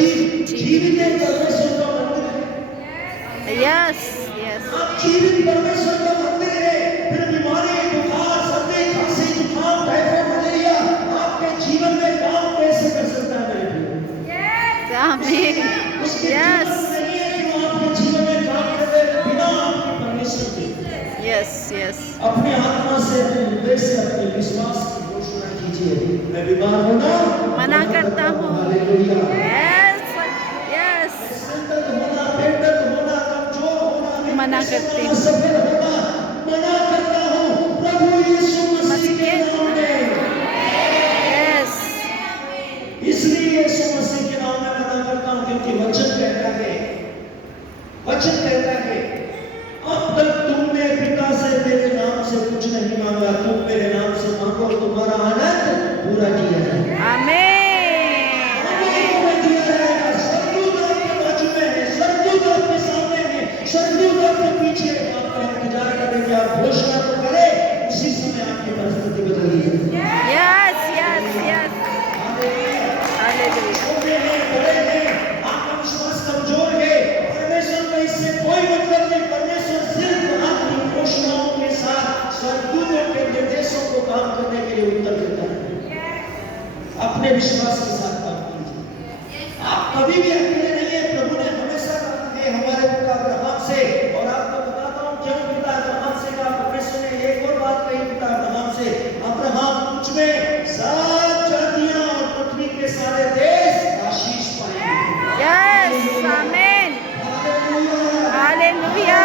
जीवित परमेश्वर का मंदिर है। यस यस आप जीवित परमेश्वर का मंदिर है। फिर बीमारी, बुखार, सर्दी, खांसी, जुकाम, टाइफाइड, मलेरिया आपके जीवन में काम कैसे कर सकता है मेरे भाई? आमीन उसकी यस जरूरत नहीं है कि वो आपके जीवन में काम करे बिना आपके परमेश्वर के। यस यस अपने आत्मा से, अपने हृदय से, अपने विश्वास की घोषणा कीजिए, मैं बीमार होना मना करता हूँ। हालेलुया। यस यस सिर दर्द होना, पेट दर्द होना, कमजोर होना, मना करती हूँ। असफल होना मना करता हूँ प्रभु यीशु मसीह के नाम में। यस इसलिए यीशु मसीह के नाम में मना करता हूँ क्योंकि वचन कहता है अब तक तुमने पिता से मेरे नाम से कुछ नहीं मांगा, तुम मेरे नाम से मांगो तुम्हारा आनंद पूरा किया जाएगा। आमीन दिया जाएगा। स्वर्गदूत आपके बाजू में है, स्वर्गदूत आपके सामने है, स्वर्गदूत आपके पीछे है। आपका इंतजार करेंगे, आप घोषणा तो करें, उसी समय आपकी परिस्थिति बदल जाएगी। यस यस यस हालेलुया छोटे हैं, बड़े हैं, आपका विश्वास कमजोर है, परमेश्वर का इससे कोई मतलब नहीं। परमेश्वर सिर्फ आपकी घोषणाओं के साथ स्वर्गदूतों के निर्देशों को काम करने के लिए उत्तर देता है। अपने विश्वास के साथ काम कीजिए। आप कभी भी अकेले नहीं है। प्रभु ने हमेशा कहा है हमारे पिता अब्राहम से, और आपको बताता हूँ क्यों पिता अब्राहम से कहा। परमेश्वर ने एक और बात कही पिता अब्राहम से, अब्राहम तुझ में सात जातियां और पृथ्वी के सारे देश आशीष पाएंगे। यस आमीन हालेलुया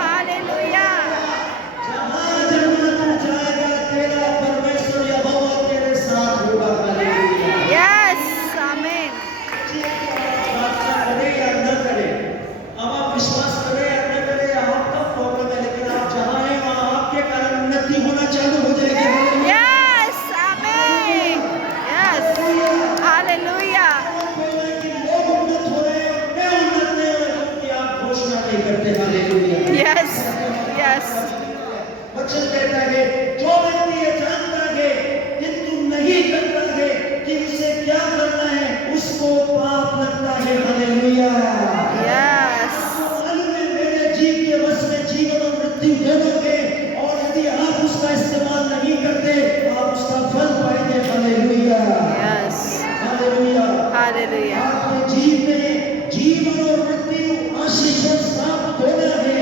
हालेलुया जहाँ जहाँ तू जाएगा तेरा परमेश्वर यहोवा तेरे साथ होगा। हालेलुया। यस आमीन प्रार्थना करें या न करें, अब आप विश्वास करें या न करें, आपका प्रॉब्लम है, लेकिन आप जहाँ हैं वहाँ आपके कारण उन्नति होना चालू हो जाएगी। हालेलुया। यस आमीन यस हालेलुया लोग उन्नत हो रहे हैं, मैं उन्नत नहीं हो रहा क्योंकि आप घोषणा नहीं करते। हालेलुया। यस यस वचन कहता है जो व्यक्ति ये जानता है किंतु नहीं करता है कि उसे क्या करना है, उसको पाप लगता है। हालेलुया। यस आपको मालूम है मेरे जीव के वश में जीवन और मृत्यु दोनों है, और यदि आप उसका इस्तेमाल नहीं करते आप उसका फल पाएंगे। हालेलुया। Yes hallelujah. हालेलुया आपके जीव में जीवन और मृत्यु, आशीष और श्राप दोनों है।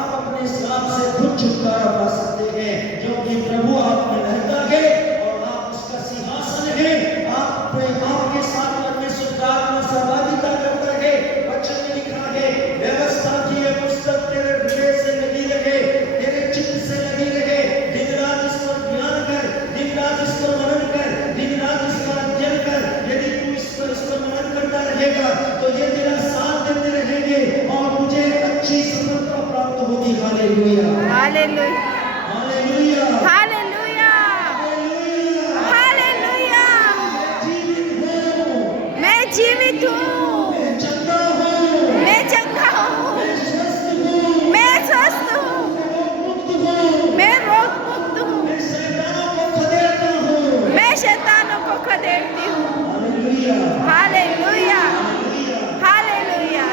आप अपने श्राप से खुद छुटकारा पा सकते हैं क्योंकि प्रभु आप में रहता है और आप उसका सिंहासन है। आपके साथ परमेश्वर का आत्मा सहभागिता करता है। वचन में लिखा है व्यवस्था की ये पुस्तक तेरे हृदय से लगी रहे, तेरे चित्त से लगी रहे, दिन रात इस पर ध्यान कर, दिन रात इस पर मनन कर, दिन रात इसका अध्ययन कर। यदि तू इस पर मनन करता रहेगा तो ये तेरा साथ देते रहेंगे और तुझे अच्छी सफलता प्राप्त होगी। Hallelujah. Hallelujah hallelujah. Hallelujah hallelujah मैं जीवित हूँ मैं चंगा हूँ मैं स्वस्थ हूँ मैं रोग मुक्त हूँ मैं शैतानों को खदेड़ती हूँ। हालेलुया हालेलुया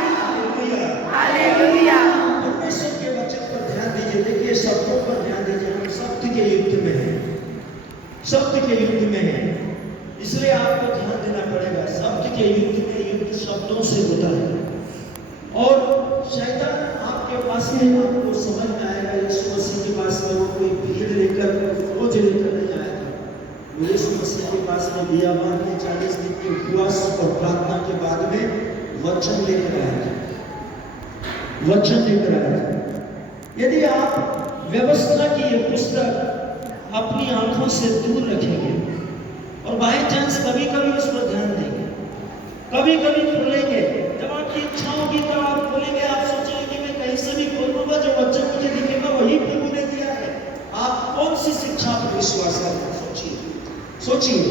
हालेलुया परमेश्वर के वचन पर ध्यान दीजिए। देखिए शब्दों पर ध्यान दीजिए। हम शब्द के युद्ध में हैं, शब्द के युद्ध में हैं, इसलिए आपको ध्यान देना पड़ेगा। शब्द के युद्ध में युद्ध शब्दों से होता है और शैतान आपके पास में आपको समझ में आएगा। यीशु मसीह के पास में वो कोई भीड़ लेकर फौज लेकर नहीं आएगा। वो यीशु मसीह के पास में बियाबान में 40 दिन के उपवास और प्रार्थना के बाद में वचन लेकर आएगा। वचन लेकर आएगा। यदि आप व्यवस्था की ये पुस्तक अपनी आंखों से दूर रखेंगे और बाय चांस कभी कभी उस पर ध्यान देंगे, कभी कभी खोलेंगे, जब आपकी इच्छा होगी तब आप खोलेंगे, आप सोचेंगे कि मैं कहीं से भी खोल लूंगा, जो वचन मुझे दिखेगा वही प्रभु ने दिया है। आप कौन सी शिक्षा पर विश्वास करते हैं? सोचिए।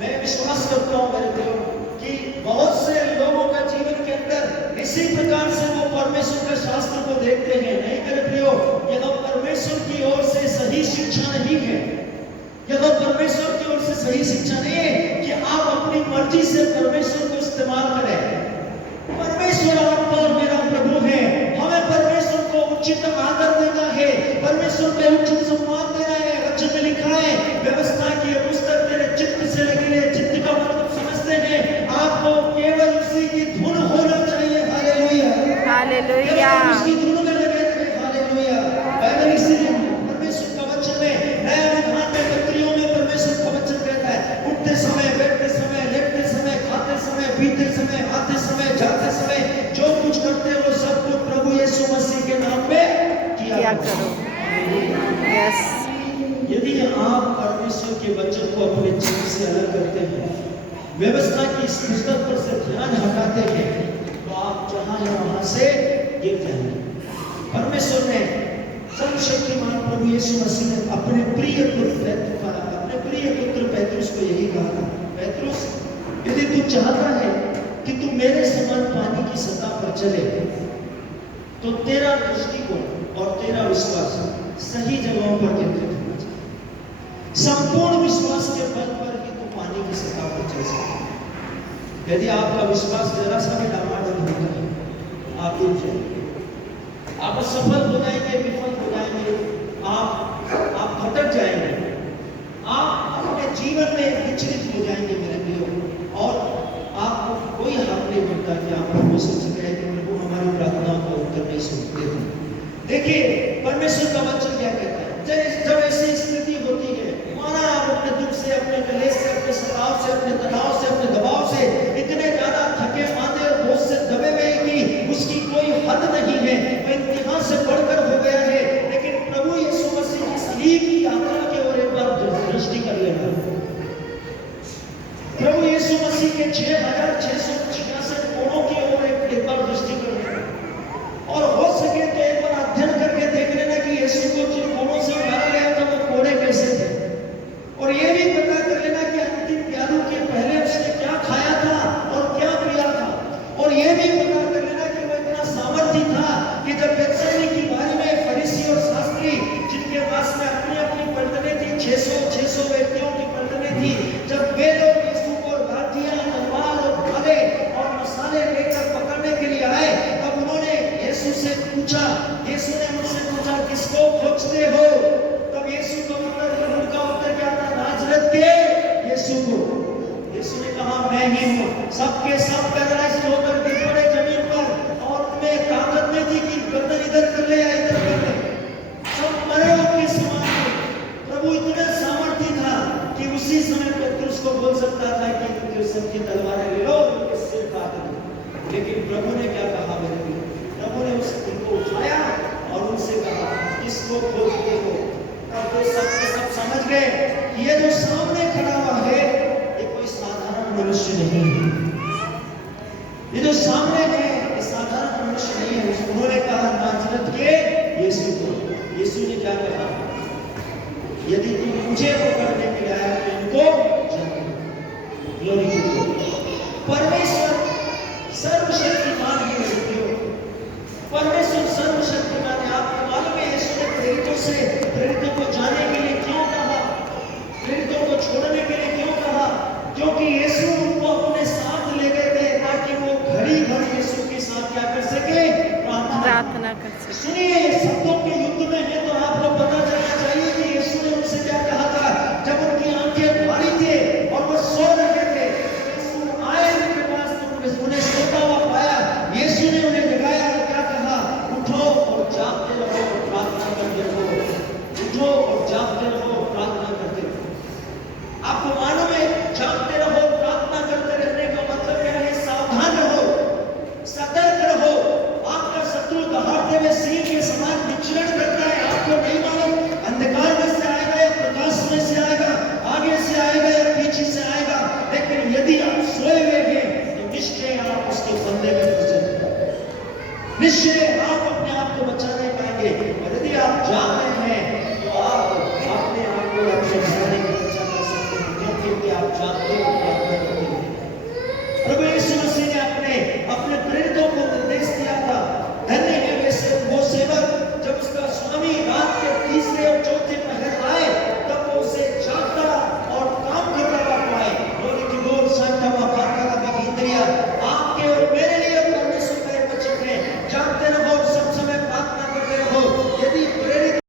मैं विश्वास करता हूं मेरे प्रियो कि बहुत से लोगों का जीवन के अंदर इसी प्रकार से वो परमेश्वर के शास्त्र को देखते हैं। नहीं मेरे प्रियो, यह परमेश्वर की ओर से सही शिक्षा नहीं है। यह परमेश्वर की ओर से सही शिक्षा नहीं है कि आप अपनी मर्जी से परमेश्वर को इस्तेमाल हालेलुया। जब आप उसकी धुन में लगे थे, हालेलुया। बाइबल इसीलिए परमेश्वर का वचन में नया विधान में पत्रियों में परमेश्वर का वचन कहता है, उठते समय, बैठते समय, लेटते समय, खाते समय, पीते समय, आते समय, जाते समय, जो कुछ करते हो सब कुछ प्रभु यीशु मसीह के नाम में किया करो। यस। यदि आप परमेश्वर के वचन को अपने जीवन से अलग करते हैं, व्यवस्था की इस पुस्तक पर से ध्यान हटाते हैं, तो आप जहां हैं वहां से गिर जाएंगे। परमेश्वर ने सर्वशक्तिमान प्रभु यीशु मसीह ने अपने प्रिय पुत्र पेत्रुस को यही कहा था, पेत्रुस, यदि तू चाहता है कि तू मेरे समान पानी की सतह पर चले, तो तेरा दृष्टिकोण और तेरा विश्वास सही जगहों पर केंद्रित होना चाहिए। संपूर्ण विश्वास के बल पर ही तू पानी की सतह पर चल सकता है। यदि आपका विश्वास जरा सा भी डामाडोल होगा, आप डूब जाएंगे, आप असफल हो जाएंगे, विफल हो जाएंगे, आप भटक जाएंगे, आप अपने जीवन में विचलित हो जाएंगे मेरे प्रियो, और आपको कोई हक नहीं मिलता कि आप परमेश्वर से कहें कि प्रभु हमारी प्रार्थनाओं का उत्तर नहीं सुनते हो। देखिए परमेश्वर का वचन क्या कहता है, जब ऐसी स्थिति होती है, माना आप अपने दुख से, अपने कलेश से, अपने सताव से, अपने तनाव से, अपने दबाव से इतने ज्यादा थके मांदे और बोझ से दबे हुए कि उसकी कोई हद नहीं है, वह इंतहा से बढ़कर हो गया है, लेकिन प्रभु यीशु मसीह की सलीब की यात्रा के ओर एक बार दृष्टि कर लेना। प्रभु यीशु मसीह के 6666 कोणों की ओर एक बार दृष्टि कर लेना, और हो सके तो एक बार अध्ययन करके देख लेना कि यीशु को जिन कोणों से मारा गया था वो कोड़े कैसे थे, और ये भी पता कर लेना कि अंतिम प्यालों के पहले उसने क्या खाया था और क्या पिया था, और ये भी पता कर लेना कि वो इतना सामर्थी था कि जब बेतसैनी की बारी में फरीसी और शास्त्री, जिनके पास में अपनी अपनी पलटनें थी, 600 व्यक्तियों की पलटनें थी, जब वे लोग यीशु को लाठियां, तलवार और भाले और मसाले लेकर पकड़ने के लिए आए, तब उन्होंने यीशु से पूछा, यीशु ने उनसे पूछा, किसको खोजते हो? तब यीशु का उत्तर क्या था? नाज़रेत के यीशु को। यीशु ने कहा, मैं ही हूँ। सबके सब पैरालाइज्ड होकर गिर पड़े जमीन पर, और उनमें ताकत नहीं थी कि गर्दन इधर कर ले या इधर कर ले, सब मरे के समान थे। प्रभु इतना सामर्थी था कि उसी समय पेतरुस को बोल सकता था कि उनके सबकी तलवारें ले लो, उनके सिर काट दो, लेकिन प्रभु ने क्या कहा मेरे लिए? प्रभु ने उनको उठाया और उनसे कहा, किसको खोजते हो? और वे सब के सब समझ गए कि ये जो सामने खड़ा हुआ है ये कोई साधारण मनुष्य नहीं है, ये जो सामने है ये साधारण मनुष्य नहीं है। उन्होंने कहा, नाज़रेत के यीशु को। यीशु ने क्या कहा? यदि तुम मुझे पकड़ने के लिए आया तो इनको जाने दो। Glory to God. परमेश्वर सर्वशक्तिमान है। परमेश्वर सर्वशक्तिमान है। आपको मालूम है यीशु ने प्रेरितों को जाने के लिए क्यों कहा? प्रेरितों को छोड़ने के लिए क्यों कहा? क्योंकि यीशु उनको अपने साथ ले गए थे ताकि वो घड़ी भर यीशु के साथ क्या कर सके? प्रार्थना कर सके। सुनिए, ये शब्दों के युद्ध में है, तो आपको पता चलना चाहिए कि यीशु ने उनसे क्या कहा था। जब उनकी आंखें भारी थी और वो सो रहे थे, यीशु आए उनके पास, तो उन्हें सोता हुआ पाया। यीशु ने उन्हें जगाया और क्या कहा? उठो और जागते रहो, प्रार्थना करते रहो। उठो और जागते रहो, प्रार्थना करते रहो। आपको मालूम है, जागते रहो, प्रार्थना करते रहने का मतलब क्या है? सावधान रहो, सतर्क रहो। आपका शत्रु दहाड़ते हुए सिंह के समान विचरण करता है। आपको नहीं मालूम अंधकार में से आएगा या प्रकाश में से आएगा, आगे से आएगा या पीछे से आएगा, लेकिन यदि आप सोए हुए हैं तो निश्चय आप उसके फंदे में फंस जाएंगे। निश्चय